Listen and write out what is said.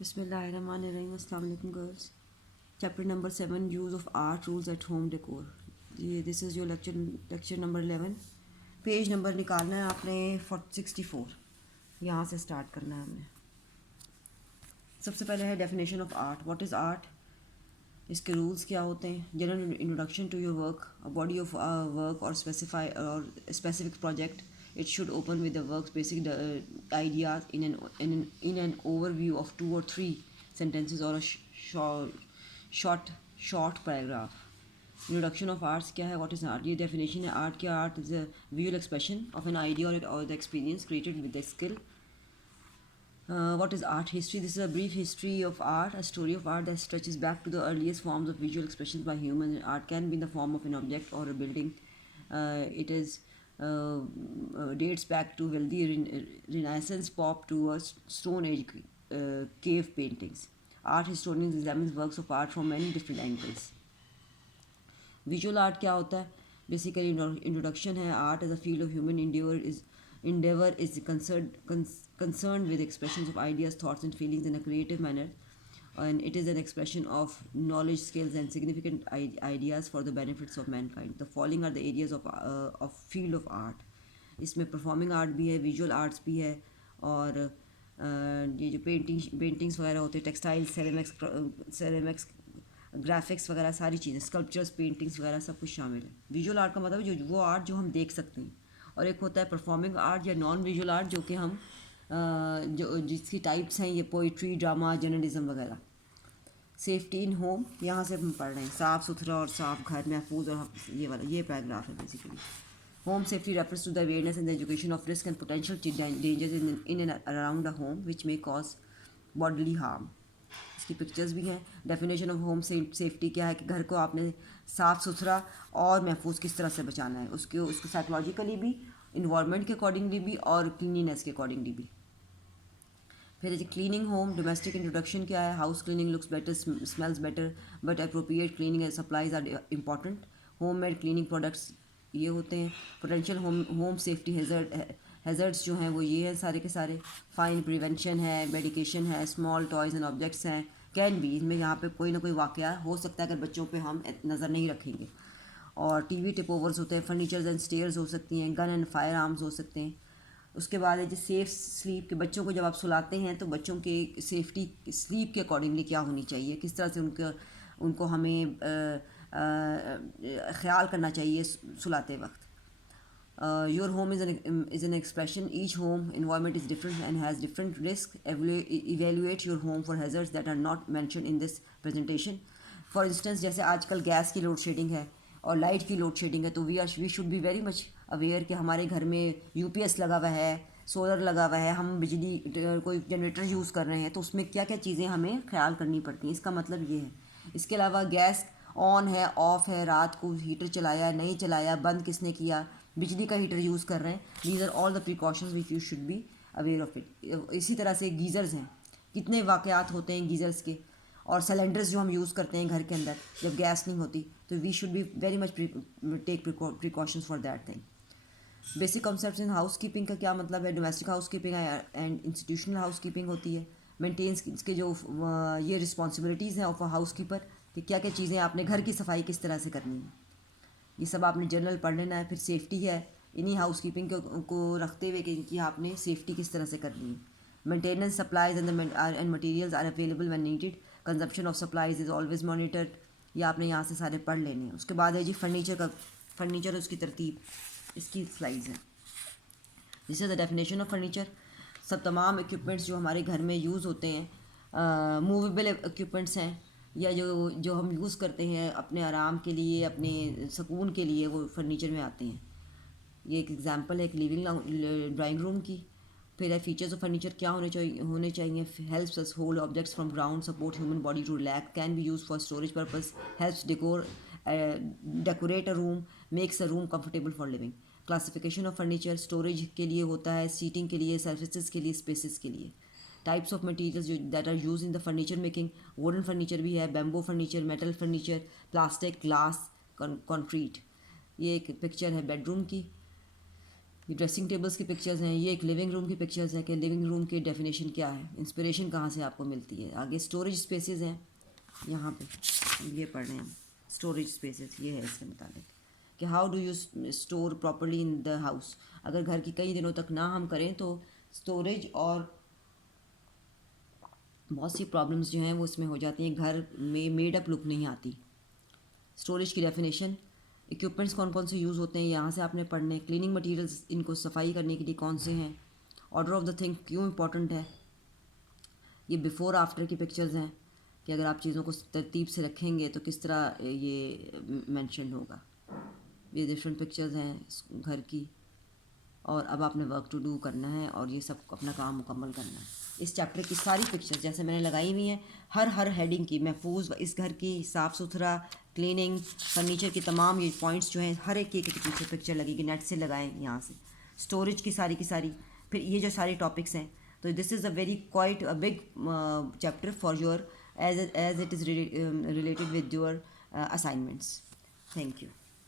बिस्मिल्लाहिर्रहमानिर्रहीम। अस्सलाम वालेकुम girls. Chapter number 7, use of art rules at home decor. ये this is your lecture number 11। Page number निकालना है आपने 64। यहाँ से स्टार्ट करना है हमने। सबसे पहले है definition of art. What is art, इसके रूल्स क्या होते हैं। General introduction to your work, a body of work और specific project. It should open with the work's basic ideas in an overview of 2 or 3 sentences or a short paragraph. Introduction of arts क्या है, what is art? ये definition है art क्या. Art is a visual expression of an idea or the experience created with the skill. What is art history? This is a brief history of art, a story of art that stretches back to the earliest forms of visual expressions by humans. Art can be in the form of an object or a building. It is dates back to wealthy Renaissance pop to a Stone Age cave paintings. Art historians examine works of art from many different angles. Visual art क्या होता है? Basically introduction है. Art as a field of human endeavor is concerned with expressions of ideas, thoughts and feelings in a creative manner, and it is an expression of knowledge, skills and significant ideas for the benefits of mankind. The following are the areas of field of art. इसमें performing art भी है, visual arts भी है, और ये जो paintings वगैरह होते हैं, टेक्सटाइल, सेरेमिक्स, ग्राफिक्स वगैरह सारी चीज़ें, स्कल्पचर्स, पेंटिंग्स वगैरह सब कुछ शामिल है. विजुअल आर्ट का मतलब जो वो आर्ट जो हम देख सकते हैं, और एक होता है परफॉर्मिंग आर्ट या नॉन विजुअल आर्ट जो कि हम जो जिसकी टाइप्स हैं ये पोइट्री, ड्रामा, जर्नलिज्म वगैरह. सेफ्टी इन होम, यहाँ से हम पढ़ रहे हैं साफ़ सुथरा और साफ घर महफूज, और ये वाला ये पैराग्राफ है basically. Home safety refers to the awareness and the education of risk and potential dangers in and around a home which may cause bodily harm. इसकी पिक्चर्स भी हैं. डेफिनेशन ऑफ होम सेफ्टी क्या है कि घर को आपने साफ़ सुथरा और महफूज किस तरह से बचाना है, उसको साइकोलॉजिकली भी, इन्वायरमेंट के अकॉर्डिंगली भी और क्लीनिनेस के अकॉर्डिंगली भी. फिर क्लीनिंग होम, डोमेस्टिक इंट्रोडक्शन क्या है. House cleaning looks better, smells better, but appropriate cleaning and supplies are important. Home made cleaning products ये होते हैं. पोटेंशियल होम सेफ्टी हैज़र्ड्स जो हैं वो ये हैं सारे के सारे. फाइन प्रिवेंशन है, मेडिकेशन है, स्मॉल टॉयज़ एंड ऑब्जेक्ट्स हैं. कैन बी, इसमें यहाँ पे कोई ना कोई वाक़या हो सकता है अगर बच्चों पे हम नज़र नहीं रखेंगे. और टीवी टिप ओवर्स होते हैं. फर्नीचर्स एंड स्टेयर्स हो सकती हैं. गन एंड फायर आर्म्स हो सकते हैं. उसके बाद है जो सेफ स्लीप, के बच्चों को जब आप सुलाते हैं तो बच्चों के सेफ्टी स्लीप के अकॉर्डिंगली क्या होनी चाहिए, किस तरह से उनको हमें ख्याल करना चाहिए सुलाते वक्त. Your home is an expression. Each home environment is different and has different risk. Evaluate your home for hazards that are not mention in this presentation. For instance जैसे आजकल गैस की लोड शेडिंग है और light की load shedding है, तो we should be very much aware कि हमारे घर में यूपीएस लगा हुआ है, सोलर लगा हुआ है, हम बिजली कोई जनरेटर यूज़ कर रहे हैं, तो उसमें क्या क्या चीज़ें हमें ख्याल करनी पड़ती हैं. इसका मतलब ये है. इसके अलावा गैस ऑन है, ऑफ है, रात को हीटर चलाया, नहीं चलाया, बंद किसने किया, बिजली का हीटर यूज़ कर रहे हैं. These are all the precautions which you should be aware of it. इसी तरह से गीज़र्स हैं, कितने वाक़यात होते हैं गीज़र्स के. और सिलेंडर्स जो हम यूज़ करते हैं घर के अंदर जब गैस नहीं होती, तो we should be very much take precautions for that thing. Basic concept in house keeping का क्या मतलब है. Domestic house keeping and institutional house keeping होती है. मेंटेन्स के जो ये रिस्पॉन्सिबिलिटीज़ हैं ऑफ अ हाउस कीपर, कि क्या क्या चीज़ें आपने घर की सफाई किस तरह से करनी है, ये सब आपने जनरल पढ़ लेना है. फिर सेफ्टी है इन्हीं हाउस कीपिंग को रखते हुए कि आपने सेफ्टी किस तरह से करनी है. Maintenance, supplies and materials are available when needed. Consumption of supplies is always monitored. ये आपने यहाँ से सारे पढ़ लेने हैं. उसके बाद है जी फर्नीचर उसकी तरतीब, इसकी स्लाइड्स हैं. This is the definition of furniture. सब तमाम इक्विपमेंट्स जो हमारे घर में यूज़ होते हैं, मूवेबल इक्विपमेंट्स हैं, या जो हम यूज़ करते हैं अपने आराम के लिए, अपने सुकून के लिए, वो फर्नीचर में आते हैं. ये एक एग्जांपल है एक ड्राइंग रूम की. फिर है फीचर्स ऑफ फर्नीचर क्या होने चाहिए. Helps us hold objects from ground, support human body to relax, can be use for storage purpose, helps decorate a room, makes a room comfortable for living. Classification of furniture, storage के लिए होता है, seating के लिए, services के लिए, spaces के लिए. Types of materials that are use in the furniture making. Wooden furniture भी है, bamboo furniture, metal furniture, plastic, glass, concrete. ये एक पिक्चर है बेडरूम की. ये ड्रेसिंग टेबल्स की पिक्चर्स हैं, ये एक लिविंग रूम की पिक्चर्स हैं कि लिविंग रूम की डेफिनेशन क्या है, इंस्पिरेशन कहाँ से आपको मिलती है। आगे स्टोरेज स्पेसेस हैं, यहाँ पे ये पढ़ रहे हैं स्टोरेज स्पेसेस, ये है इसके मुताबिक कि how do you store properly in the house. अगर घर की कई दिनों तक ना हम करें तो स्टोरेज और बहुत सी प्रॉब्लम्स जो हैं वो इसमें हो जाती हैं, घर में मेड अप लुक नहीं आती। स्टोरेज की डेफिनेशन, इक्विपमेंट्स कौन कौन से यूज़ होते हैं यहाँ से आपने पढ़ने, क्लीनिंग मटेरियल्स इनको सफाई करने के लिए कौन से हैं, ऑर्डर ऑफ द थिंग क्यों इंपॉर्टेंट है, ये बिफ़ोर आफ्टर की पिक्चर्स हैं कि अगर आप चीज़ों को तरतीब से रखेंगे तो किस तरह ये मेंशन होगा। ये डिफरेंट पिक्चर्स हैं घर की, और अब आपने वर्क टू डू करना है और ये सब अपना काम मुकम्मल करना है। इस चैप्टर की सारी पिक्चर्स जैसे मैंने लगाई हुई हैं, हर हेडिंग की महफूज, इस घर की साफ़ सुथरा, क्लीनिंग, फर्नीचर की तमाम ये पॉइंट्स जो हैं हर एक के पीछे पिक्चर लगेगी, नेट से लगाएं यहाँ से। स्टोरेज की सारी, फिर ये जो सारे टॉपिक्स हैं, तो this is a very quite a big chapter for your age it is related with your assignments. Thank you.